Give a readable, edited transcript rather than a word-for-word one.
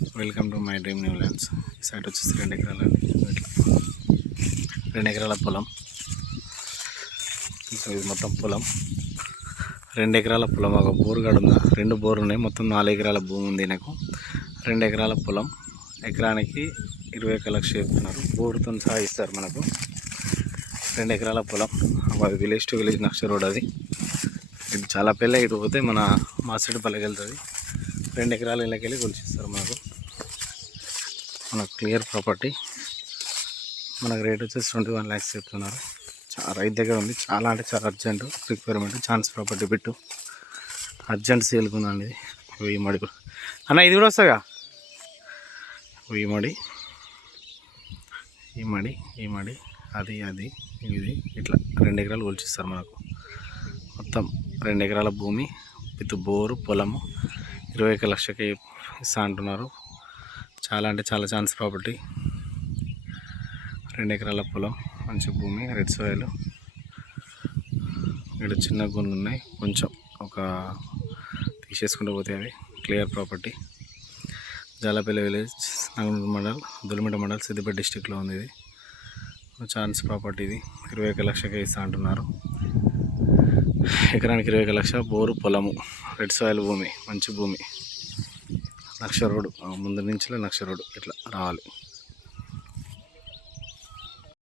Welcome to my dream new lands. ఈ site వచ్చేసి 2 ఎకరాలు అండి. ఇట్లా 2 ఎకరాల పొలం. ఇది మొత్తం పొలం 2 ఎకరాల పొలం. ఒక బోరు గడుందా, 2 బోర్లు ఉన్నాయి. మొత్తం 4 ఎకరాల భూమి ఉంది నాకు. 2 ఎకరాల పొలం, ఎకరానికి 21 లక్షలు చెప్తున్నారు. బోరుతో సహా ఇస్తారు మనకు. 2 ఎకరాల పొలం. అది విలేజ్ టు విలేజ్ నక్ష రోడ్. అది ఇది చాలా పెళ్ళి. ఇటు పోతే మన మాసిడిపల్లికి వెళ్తుంది. 2 ఎకరాల ఇళ్ళకి వెళ్ళి కొలిచిస్తారు మనకు క్లియర్ ప్రాపర్టీ. మనకు రేట్ వచ్చేసి 21 lakhs చెప్తున్నారు. రైతు దగ్గర ఉంది. చాలా అంటే చాలా అర్జెంటు రిక్వైర్మెంట్. ఛాన్స్ ప్రాపర్టీ పెట్టు అర్జెంట్ సేల్కుందండి. ఈ మడి అన్న, ఇది కూడా వస్తుందిగా. ఈ మడి అది ఇది ఇట్లా 2 ఎకరాలు కొలిచిస్తారు మనకు. మొత్తం 2 ఎకరాల భూమి విత్ బోరు పొలము 21 లక్షలకి ఇస్తా అంటున్నారు. చాలా అంటే చాలా ఛాన్స్ ప్రాపర్టీ. 2 ఎకరాల పొలం, మంచి భూమి, రెడ్ సాయిల్. ఇక్కడ చిన్న గుండ్లు ఉన్నాయి, కొంచెం ఒక తీసేసుకుంటూ పోతే అవి clear property. Jalapalli village, Naganur mandal, Dulimitta mandal, Siddipet డిస్టిక్లో ఉంది. ఇది ఛాన్స్ ప్రాపర్టీ. ఇది 21 లక్షలకి ఇస్తా అంటున్నారు. ఎకరానికి 21 లక్షలు. బోరు పొలము, రెడ్ సాయిల్ భూమి, మంచి భూమి. 1 లక్ష రోడ్డు, ముందు నుంచి 1 లక్ష రోడ్డు ఇట్లా రావాలి.